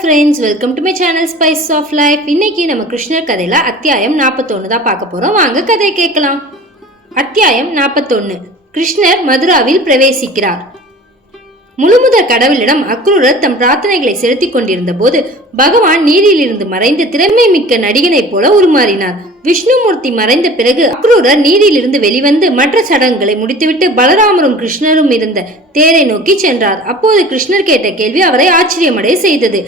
Friends welcome to my channel spice of life இன்னைக்கு நம்ம கிருஷ்ணர் கதையில அத்தியாயம் நாற்பத்தொன்று தான் பார்க்க போறோம். வாங்க கதையை கேட்கலாம். அத்தியாயம் நாற்பத்தொன்று கிருஷ்ணர் மதுராவில் பிரவேசிக்கிறார். முழுமுதற் கடவுளிடம் அக்ரூரர் தம் பிரார்த்தனைகளை செலுத்தி கொண்டிருந்த போது பகவான் நீரிலிருந்து மறைந்து திறமை மிக்க நடிகனைப் போல உருமாறினார். விஷ்ணுமூர்த்தி மறைந்த பிறகு அக்ரூரர் நீரிலிருந்து வெளிவந்து மற்ற சடங்குகளை முடித்துவிட்டு பலராமரும் கிருஷ்ணரும் இருந்த தேரை நோக்கி சென்றார். அப்போது கிருஷ்ணர் கேட்ட கேள்வி அவரை ஆச்சரியமடைய செய்தது.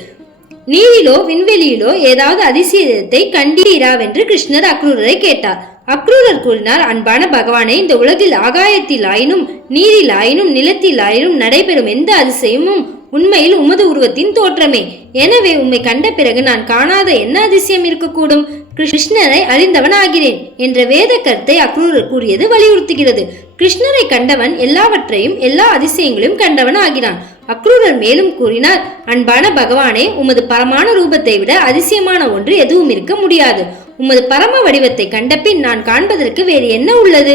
நீரிலோ விண்வெளியிலோ ஏதாவது அதிசயத்தை கண்டீராவென்று கிருஷ்ணர் அக்ரூரரை கேட்டார். அக்ரூரர் கூறினார் அன்பான பகவானே இந்த உலகில் ஆகாயத்தில் ஆயினும் நீரில் ஆயினும் நிலத்தில் ஆயினும் நடைபெறும் எந்த அதிசயமும் உண்மையில் உமது உருவத்தின் தோற்றமே. எனவே உம்மை கண்ட பிறகு நான் காணாத என்ன அதிசயம் இருக்கக்கூடும்? கிருஷ்ணரை அறிந்தவன் ஆகிறேன் என்ற வேத கருத்தை அக்ரூரர் கூறியது வலியுறுத்துகிறது. கிருஷ்ணரை கண்டவன் எல்லாவற்றையும் எல்லா அதிசயங்களையும் கண்டவன் ஆகிறான் அக்ரூரர் மேலும் கூறினார் அன்பான பகவானே உமது பரமான ரூபத்தை விட அதிசயமான ஒன்று எதுவும் இருக்க முடியாது. உமது பரம வடிவத்தை கண்டபின் நான் காண்பதற்கு வேறு என்ன உள்ளது?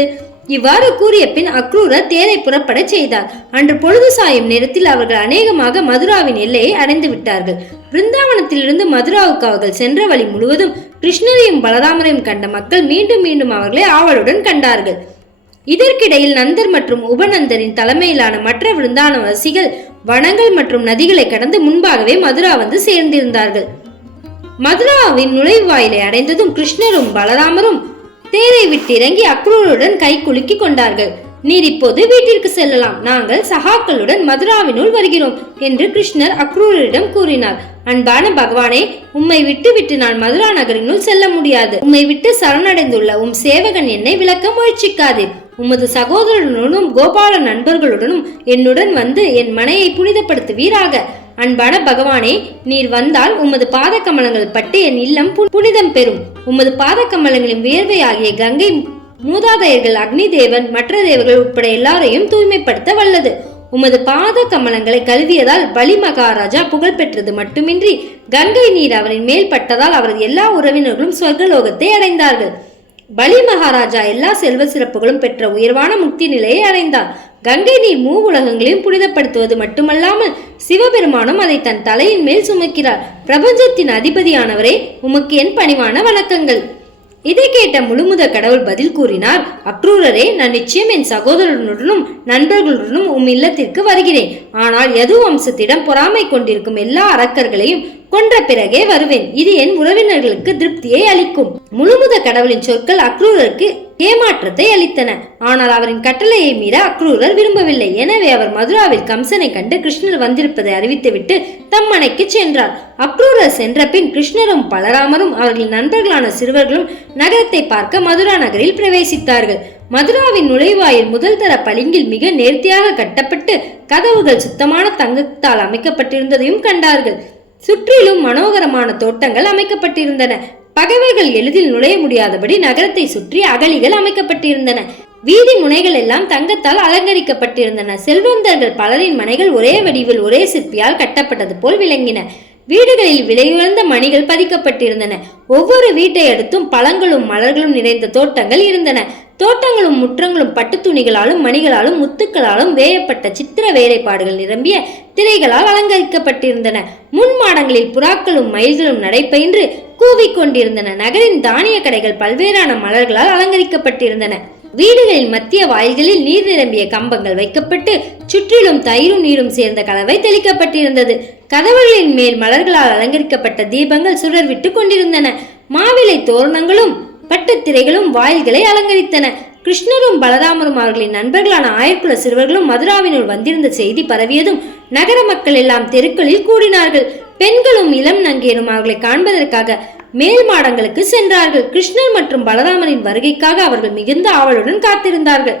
இவ்வாறு கூறிய பின் அக்ரூரர் தேரை புறப்படச் செய்தார். அன்று பொழுது சாயும் நேரத்தில் அவர்கள் அநேகமாக மதுராவின் எல்லையை அடைந்து விட்டார்கள். பிருந்தாவனத்திலிருந்து மதுராவுக்கு அவர்கள் சென்ற வழி முழுவதும் கிருஷ்ணரையும் பலராமரையும் கண்ட மக்கள் மீண்டும் மீண்டும் அவர்களை ஆவலுடன் கண்டார்கள். இதற்கிடையில் நந்தர் மற்றும் உபநந்தரின் தலைமையிலான மற்ற விருந்தானவாசிகள் வனங்கள் மற்றும் நதிகளை கடந்து முன்பாகவே மதுரா வந்து சேர்ந்திருந்தார்கள். மதுராவின் நுழைவாயிலை அடைந்ததும் கிருஷ்ணரும் பலராமரும் தேரை விட்டு இறங்கி அக்ரூருடன் கை குலுக்கி கொண்டார்கள். நீர் இப்போது வீட்டிற்கு செல்லலாம். நாங்கள் சகாக்களுடன் மதுராவினுள் வருகிறோம் என்று கிருஷ்ணர் அக்ரூரிடம் கூறினார். அன்பான பகவானே உம்மை விட்டு விட்டு நான் மதுரா நகரினுள் செல்ல முடியாது. உம்மை விட்டு சரணடைந்துள்ள உம் சேவகன் என்னை விளக்க முயற்சிக்காதீர். உமது சகோதரனுடனும் கோபால நண்பர்களுடனும் என்னுடன் வந்து என் மனையை புனிதப்படுத்துவீராக. அன்பான பகவானே நீர் வந்தால் உமது பாத கமலங்கள் பட்டு என் இல்லம் பு- புனிதம் பெறும். உமது பாத கமலங்களின் வியர்வையாகிய கங்கை மூதாதையர்கள் அக்னி தேவன் மற்ற தேவர்கள் உட்பட எல்லாரையும் தூய்மைப்படுத்த வல்லது. உமது பாத கமலங்களை கழுவியதால் பலி மகாராஜா புகழ் பெற்றது மட்டுமின்றி கங்கை நீர் அவரின் மேல் பட்டதால் அவரது எல்லா உறவினர்களும் சொர்க்கலோகத்தை அடைந்தார்கள். பலி மகாராஜா எல்லா செல்வ சிறப்புகளும் பெற்ற உயர்வான முக்தி நிலையை அடைந்தார். கங்கை நீர் மூ உலகங்களையும் புனிதப்படுத்துவது மட்டுமல்லாமல் சிவபெருமானும் அதை தன் தலையின் மேல் சுமக்கிறார். பிரபஞ்சத்தின் அதிபதியானவரே உமக்கு என் பணிவான வணக்கங்கள். இதை கேட்ட முழுமுத கடவுள் பதில் கூறினார். அக்ரூரரே நான் நிச்சயம் என் சகோதரனுடனும் நண்பர்களுடனும் உம் இல்லத்திற்கு வருகிறேன். ஆனால் யது வம்சத்திடம் பொறாமை கொண்டிருக்கும் எல்லா அரக்கர்களையும் கொன்ற பிறகே வருவேன். இது என் உறவினர்களுக்கு திருப்தியை அளிக்கும். முழுமுத கடவுளின் சொற்கள் அக்ரூரருக்கு ஏமாற்றத்தை அளித்தன. ஆனால் அவரின் கட்டளையை மீற அக்ரூரர் விரும்பவில்லை. எனவே அவர் மதுராவில் கம்சனை கண்டு கிருஷ்ணர் வந்திருப்பதை அறிவித்துவிட்டு தம் மனைக்கு சென்றார். அக்ரூரர் சென்ற பின் கிருஷ்ணரும் பலராமரும் அவர்களின் நண்பர்களான சிறுவர்களும் நகரத்தை பார்க்க மதுரா நகரில் பிரவேசித்தார்கள். மதுராவின் நுழைவாயில் முதல் தர பளிங்கில் மிக நேர்த்தியாக கட்டப்பட்டு கதவுகள் சுத்தமான தங்கத்தால் அமைக்கப்பட்டிருந்ததையும் கண்டார்கள். சுற்றிலும் மனோகரமான தோட்டங்கள் அமைக்கப்பட்டிருந்தன. பகைவர்கள் எளிதில் நுழைய முடியாதபடி நகரத்தை சுற்றி அகழிகள் அமைக்கப்பட்டிருந்தன. வீதி முனைகள் எல்லாம் தங்கத்தால் அலங்கரிக்கப்பட்டிருந்தன. செல்வந்தர்கள் பலரின் மனைகள் ஒரே வடிவில் ஒரே சிற்பியால் கட்டப்பட்டது போல் விளங்கின. வீடுகளில் விலையுயர்ந்த மணிகள் பதிக்கப்பட்டிருந்தன. ஒவ்வொரு வீட்டை அடுத்தும் பழங்களும் மலர்களும் நிறைந்த தோட்டங்கள் இருந்தன. தோட்டங்களும் முற்றங்களும் பட்டு துணிகளாலும் மணிகளாலும் முத்துக்களாலும் வேயப்பட்ட சித்திர வேலைப்பாடுகள் நிரம்பிய திரைகளால் அலங்கரிக்கப்பட்டிருந்தன. முன் மாடங்களில் புறாக்களும் மயில்களும் நடைபயின்று கூவிக்கொண்டிருந்தன நகரின் தானிய கடைகள் பல்வேறான மலர்களால் அலங்கரிக்கப்பட்டிருந்தன. வீடுகளின் மத்திய வாயில்களில் நீர் நிரம்பிய கம்பங்கள் வைக்கப்பட்டு சுற்றிலும் தயிரும் நீரும் சேர்ந்த கலவை தெளிக்கப்பட்டிருந்தது. கதவுகளின் மேல் மலர்களால் அலங்கரிக்கப்பட்ட தீபங்கள் சுடர்விட்டு கொண்டிருந்தன. மாவிலை தோரணங்களும் பட்டுத் திரைகளும் வாயில்களை அலங்கரித்தன. கிருஷ்ணரும் பலராமரும் அவர்களின் நண்பர்களான ஆயர்குல சிறுவர்களும் மதுராவினுள் வந்திருந்த செய்தி பரவியதும் நகர மக்கள் எல்லாம் தெருக்களில் கூடினார்கள். பெண்களும் இளம் நங்கையரும் அவர்களை காண்பதற்காக மேல் மாடங்களுக்கு சென்றார்கள். கிருஷ்ணர் மற்றும் பலராமரின் வருகைக்காக அவர்கள் மிகுந்த ஆவலுடன் காத்திருந்தார்கள்.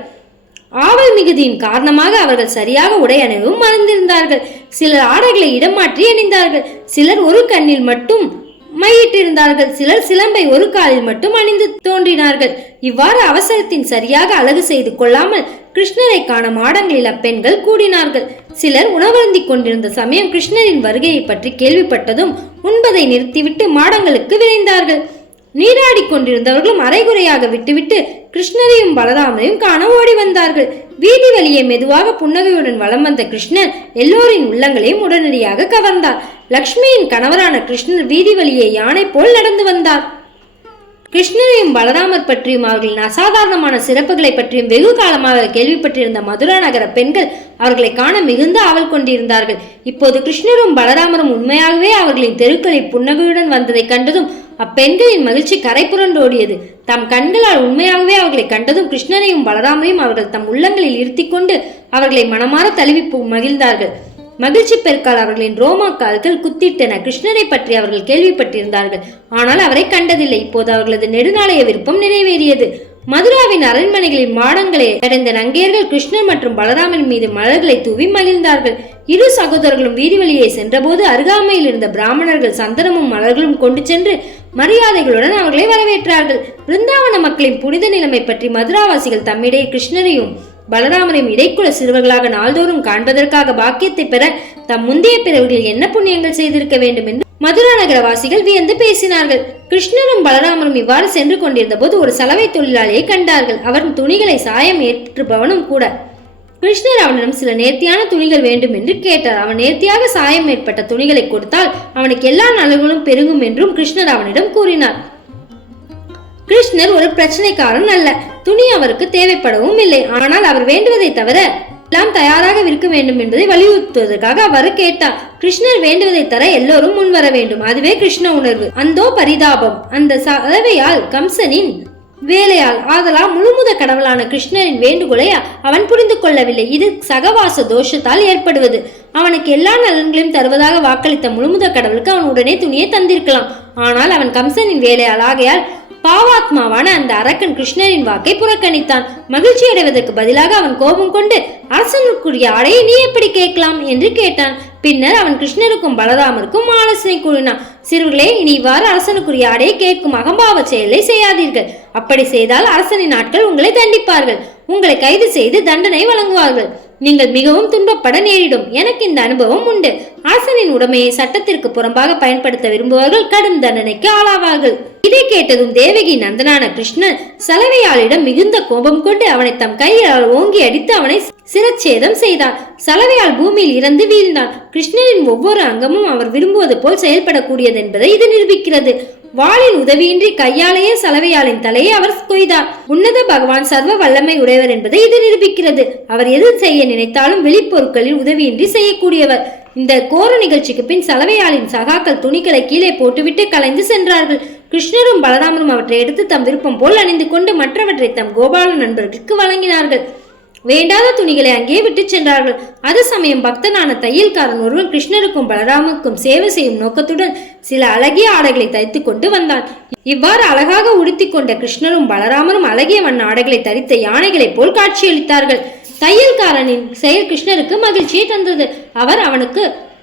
ஆவல் மிகுதியின் காரணமாக அவர்கள் சரியாக உடை அணிவும் மறந்திருந்தார்கள். சிலர் ஆடைகளை இடம் மாற்றி அணிந்தார்கள். சிலர் ஒரு கண்ணில் மட்டும் மையிட்டிருந்தார்கள். சிலர் சிலம்பை ஒரு காலில் மட்டும் அணிந்து தோன்றினார்கள். இவ்வாறு அவசரத்தின் சரியாக அழகு செய்து கொள்ளாமல் கிருஷ்ணரை காண மாடங்களில் அப்பெண்கள் கூடினார்கள். சிலர் உணவருந்திக் கொண்டிருந்த சமயம் கிருஷ்ணரின் வருகையை பற்றி கேள்விப்பட்டதும் உண்பதை நிறுத்திவிட்டு மாடங்களுக்கு விரைந்தார்கள். நீராடி கொண்டிருந்தவர்களும் அரைகுறையாக விட்டுவிட்டு கிருஷ்ணரையும் பலராமரையும் காண ஓடி வந்தார்கள். வீதி வழியே மெதுவாக புன்னகையுடன் வலம் வந்த கிருஷ்ணன் எல்லோரின் உள்ளங்களையும் உடனடியாக கவர்ந்தார். லக்ஷ்மியின் கணவரான கிருஷ்ணர் வீதி வழியே யானை போல் நடந்து வந்தார். கிருஷ்ணரையும் பலராமர் பற்றியும் அவர்களின் அசாதாரணமான சிறப்புகளை பற்றியும் வெகு காலமாக கேள்விப்பட்டிருந்த மதுரா நகர பெண்கள் அவர்களை காண மிகுந்த ஆவல் கொண்டிருந்தார்கள். இப்போது கிருஷ்ணரும் பலராமரும் உண்மையாகவே அவர்களின் தெருக்களை புன்னகையுடன் வந்ததை கண்டதும் அப்பெண்களின் மகிழ்ச்சி கரை புரண்டோடியது தம் கண்களால் உண்மையாகவே அவர்களை கண்டதும் கிருஷ்ணனையும் பலராமையும் அவர்கள் தம் உள்ளங்களில் இருத்திக்கொண்டு அவர்களை மனமாற தழுவி மகிழ்ந்தார்கள். மகிழ்ச்சி பெருக்கால் அவர்களின் ரோமா கால்கள் குத்திட்டன. கிருஷ்ணனை பற்றி அவர்கள் கேள்விப்பட்டிருந்தார்கள். ஆனால் அவரை கண்டதில்லை. இப்போது அவர்களது நெடுநாளைய விருப்பம் நிறைவேறியது. மதுராவின் அரண்மனைகளின் மாடங்களை அடைந்த நங்கையர்கள் கிருஷ்ணன் மற்றும் பலராமன் மீது மலர்களை தூவி மகிழ்ந்தார்கள். இரு சகோதரர்களும் வீதி வழியே சென்றபோது அருகாமையில் இருந்த பிராமணர்கள் சந்தனமும் மலர்களும் கொண்டு சென்று மரியாதைகளுடன் அவர்களை வரவேற்றார்கள். பிருந்தாவன மக்களின் புனித நிலைமை பற்றி மதுராவாசிகள் தம்மிடையே கிருஷ்ணரையும் பலராமரையும் இடைக்குல சிறுவர்களாக நாள்தோறும் காண்பதற்காக பாக்கியத்தை பெற தம் முந்தைய பிறவிகளில் என்ன புண்ணியங்கள் செய்திருக்க வேண்டும் என்று மதுரா நகரவாசிகள் வியந்து பேசினார்கள். கிருஷ்ணரும் பலராமரும் இவ்வாறு சென்று கொண்டிருந்த போது ஒரு சலவை தொழிலாளியை கண்டார்கள். அவன் துணிகளை சாயம் ஏற்றுபவனும் கூட. கிருஷ்ணர் அவனிடம் சில நேர்த்தியான துணிகள் வேண்டும் என்று கேட்டார். அவன் நேர்த்தியாக சாயம் ஏற்பட்ட துணிகளை கொடுத்தால் அவனுக்கு எல்லா நலன்களும் பெருகும் என்றும் கிருஷ்ணர் அவனிடம் கூறினார். கிருஷ்ணர் ஒரு பிரச்சனைக்காரன் அல்ல. துணி அவருக்கு தேவைப்படவும் இல்லை. ஆனால் அவர் வேண்டுவதை தவிர எல்லாம் தயாராக இருக்க வேண்டும் என்பதை வலியுறுத்துவதற்காக அவர் கேட்டார். கிருஷ்ணர் வேண்டுவதை தர எல்லோரும் முன்வர வேண்டும். அதுவே கிருஷ்ண உணர்வு. அந்தோ பரிதாபம். அந்த சலவையால் கம்சனின் வேலையால் ஆதலால் முழுமுத கடவுளான கிருஷ்ணரின் வேண்டுகோளை அவன் புரிந்து கொள்ளவில்லை. இது சகவாச தோஷத்தால் ஏற்படுவது. அவனுக்கு எல்லா நலன்களையும் தருவதாக வாக்களித்த முழுமுத கடவுளுக்கு அவன் உடனே துணியை தந்திருக்கலாம். ஆனால் அவன் கம்சனின் வேலையால் ஆகையால் பாவாத்மாவான அந்த அரக்கன் கிருஷ்ணரின் வாக்கை புறக்கணித்தான். மகிழ்ச்சி அடைவதற்கு பதிலாக அவன் கோபம் கொண்டு அரசனுக்குரிய ஆடையை நீ எப்படி கேட்கலாம்? என்று கேட்டான். பின்னர் அவன் கிருஷ்ணருக்கும் பலராமருக்கும் ஆலோசனை கூறினான். சிறுவர்களே இனி இவ்வாறு அரசனுக்குரிய ஆடையை கேட்கும் அகம்பாவ செயலை செய்யாதீர்கள். அப்படி செய்தால் அரசனின் ஆட்கள் உங்களை தண்டிப்பார்கள். உங்களை கைது செய்து தண்டனை வழங்குவார்கள். நீங்கள் மிகவும் துன்பப்பட நேரிடும். எனக்கு இந்த அனுபவம் உண்டு. அரசனின் உடமையை சட்டத்திற்கு புறம்பாக பயன்படுத்த விரும்புபவர்கள் கடும் தண்டனைக்கு ஆளாவார்கள். இதை கேட்டதும் தேவகி நந்தனான கிருஷ்ணன் சலவையாளிடம் மிகுந்த கோபம் கொண்டு அவனை தம் கையால் ஓங்கி அடித்து அவனை சிரச்சேதம் செய்தார் சலவையால் பூமியில் இறந்து வீழ்ந்தான். கிருஷ்ணனின் ஒவ்வொரு அங்கமும் அவர் விரும்புவது போல் செயல்படக்கூடியது என்பதை இது நிரூபிக்கிறது. வாளின் உதவியின்றி கையாலேயே சலவையாளின் தலையை அவர் கொய்தார். உன்னத பகவான் சர்வ வல்லமை உடையவர் என்பதை இது நிரூபிக்கிறது. அவர் எது செய்ய நினைத்தாலும் வெளிப்பொருட்களில் உதவியின்றி செய்யக்கூடியவர். இந்த கோர நிகழ்ச்சிக்கு பின் சலவையாளின் சகாக்கள் துணிகளை கீழே போட்டுவிட்டு கலைந்து சென்றார்கள். கிருஷ்ணரும் பலராமரும் அவற்றை எடுத்து தம் விருப்பம் போல் அணிந்து கொண்டு மற்றவற்றை தம் கோபால நண்பர்களுக்கு வழங்கினார்கள். வேண்டாத துணிகளை அங்கே விட்டு சென்றார்கள். அது சமயம் பக்தனான தையல்காரன் ஒருவன் கிருஷ்ணருக்கும் பலராமுக்கும் சேவை செய்யும் நோக்கத்துடன் சில அழகிய ஆடைகளை தைத்து கொண்டு வந்தான். இவ்வாறு அழகாக உடுத்தி கொண்ட கிருஷ்ணரும் பலராமரும் அழகிய வண்ண ஆடைகளை தரித்த யானைகளைப் போல் காட்சியளித்தார்கள். தையல்காரனின் செயல் கிருஷ்ணருக்கு மகிழ்ச்சியை தந்தது. அவர் அவனுக்கு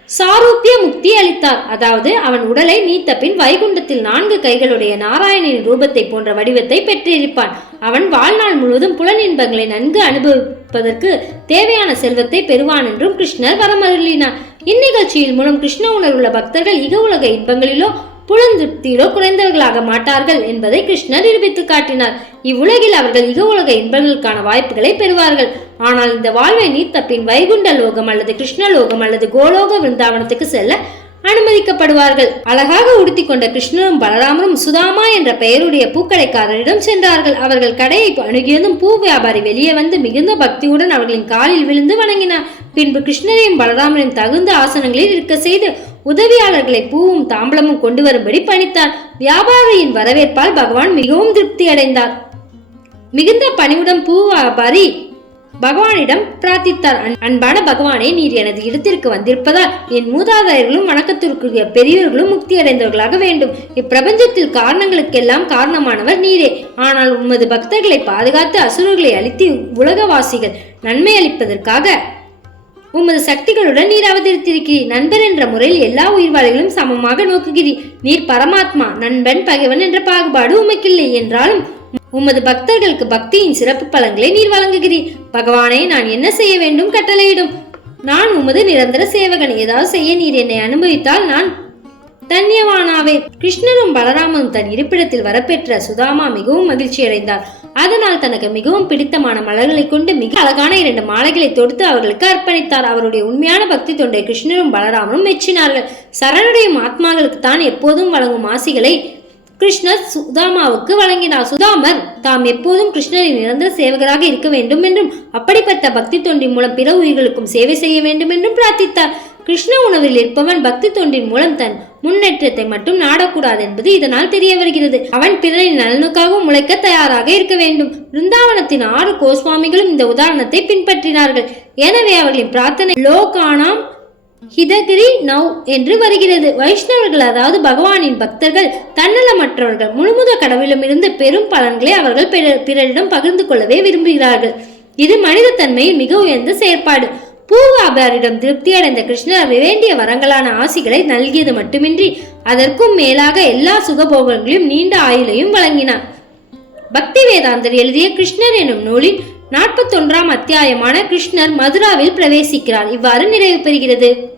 சாரூபிய முக்தி அளித்தார். அதாவது அவன் உடலை நீத்த பின் வைகுண்டத்தில் நான்கு கைகளுடைய நாராயணனின் ரூபத்தை போன்ற வடிவத்தை பெற்றிருப்பான். அவன் வாழ்நாள் முழுவதும் புலன் இன்பங்களை நன்கு அனுபவிப்பதற்கு தேவையான செல்வத்தை பெறுவான் என்றும் கிருஷ்ணர் வரமருளினார். இந்நிகழ்ச்சியின் மூலம் கிருஷ்ண உணர்வுள்ள பக்தர்கள் இக உலக இன்பங்களிலோ புலந்திருப்தியிலோ குறைந்தவர்களாக மாட்டார்கள் என்பதை கிருஷ்ணர் நிரூபித்து காட்டினார். இவ்வுலகில் அவர்கள் இக உலக இன்பங்களுக்கான வாய்ப்புகளை பெறுவார்கள். ஆனால் இந்த வாழ்வை நீத்த பின் வைகுண்ட லோகம் அல்லது கிருஷ்ண லோகம் அல்லது கோலோக விருந்தாவனத்துக்கு செல்ல அனுமதிக்கப்படுவார்கள். அழகாக உடுத்தி கொண்ட கிருஷ்ணனும் பலராமனும் சுதாமா என்ற பெயருடைய பூக்கடைக்காரரிடம் சென்றார்கள். அவர்கள் கடையை அணுகியதும் பூ வியாபாரி வெளியே வந்து மிகுந்த பக்தியுடன் அவர்களின் காலில் விழுந்து வணங்கினார். பின்பு கிருஷ்ணரையும் பலராமனையும் தகுந்த ஆசனங்களில் இருக்க செய்து உதவியாளர்களை பூவும் தாம்பலமும் கொண்டு வரும்படி பணித்தார். வியாபாரியின் வரவேற்பால் பகவான் மிகவும் திருப்தி அடைந்தார் மிகுந்த பணிவுடன் பூ வியாபாரி பகவானிடம் பிரார்த்தித்தார். அன்பான பகவானே நீர் எனது இடத்திற்கு வந்திருப்பதால் என் மூதாதையர்களும் வணக்கத்திற்குரிய பெரியவர்களும் முக்தி அடைந்தவர்களாக வேண்டும். இப்பிரபஞ்சத்தில் காரணங்களுக்கெல்லாம் காரணமானவர் நீரே. ஆனால் உமது பக்தர்களை பாதுகாத்து அசுரர்களை அழித்து உலகவாசிகள் நன்மை அளிப்பதற்காக உமது சக்திகளுடன் நீர் அவதரித்திருக்கிறீர். நண்பர் என்ற முறையில் எல்லா உயிர்வாளிகளும் சமமாக நோக்குகிறீர். நீர் பரமாத்மா நண்பன் பகைவன் என்ற பாகுபாடு உமக்கில்லை என்றாலும் உமது பக்தர்களுக்கு பக்தியின் சிறப்பு பலன்களை நீர் வழங்குகிறீர். பகவானே நான் என்ன செய்ய வேண்டும்? கட்டளையிடும். நான் உமது நிரந்தர சேவகன். ஏதாவது செய்ய நீர் என்னை அனுமதித்தால் நான் தன்யவானாவே கிருஷ்ணனும் பலராமனும் தன் இருப்பிடத்தில் வரப்பெற்ற சுதாமா மிகவும் மகிழ்ச்சி அடைந்தார். அதனால் தனக்கு மிகவும் பிடித்தமான மலர்களை கொண்டு மிக அழகான இரண்டு மாலைகளை தொடுத்து அவர்களுக்கு அர்ப்பணித்தார். அவருடைய உண்மையான பக்தி தொண்டை கிருஷ்ணரும் பலராமனும் மெச்சினார்கள். சரணடையும் ஆத்மாக்களுக்கு தான் எப்போதும் வழங்கும் ஆசிகளை கிருஷ்ணர் சுதாமாவுக்கு வழங்கினார். சுதாமர் தாம் எப்போதும் கிருஷ்ணரின் நிரந்தர சேவகராக இருக்க வேண்டும் என்றும் அப்படிப்பட்ட பக்தி தொண்டின் மூலம் பிற உயிர்களுக்கும் சேவை செய்ய வேண்டும் என்றும் பிரார்த்தித்தார். கிருஷ்ண உணவில் இருப்பவன் பக்தி தொண்டின் மூலம் தன் முன்னேற்றத்தை மட்டும் நாடக்கூடாது என்பது இதனால் தெரிய வருகிறது. அவன் பிறரின் நலனுக்காகவும் முளைக்க தயாராக இருக்க வேண்டும். பிருந்தாவனத்தின் ஆறு கோஸ்வாமிகளும் இந்த உதாரணத்தை பின்பற்றினார்கள். எனவே அவர்களின் பிரார்த்தனை லோகானாம் ஹிதகிரி நவ் என்று வருகிறது. வைஷ்ணவர்கள் அதாவது பகவானின் பக்தர்கள் தன்னலமற்றவர்கள் முழுமுத கடவுளிடமிருந்து பெரும் பலன்களை அவர்கள் பிற- பிறரிடம் பகிர்ந்து கொள்ளவே விரும்புகிறார்கள். இது மனித தன்மையின் மிக உயர்ந்த செயற்பாடு. பூவாபாரிடம் திருப்தி அடைந்த கிருஷ்ணர் வேண்டிய வரங்களான ஆசிகளை நல்கியது மட்டுமின்றி அதற்கும் மேலாக எல்லா சுகபோகங்களையும் நீண்ட ஆயுளையும் வழங்கினார். பக்தி வேதாந்தர் எழுதிய கிருஷ்ணர் எனும் நூலின் நாற்பத்தொன்றாம் அத்தியாயமான கிருஷ்ணர் மதுராவில் பிரவேசிக்கிறார். இவ்வாறு நிறைவு பெறுகிறது.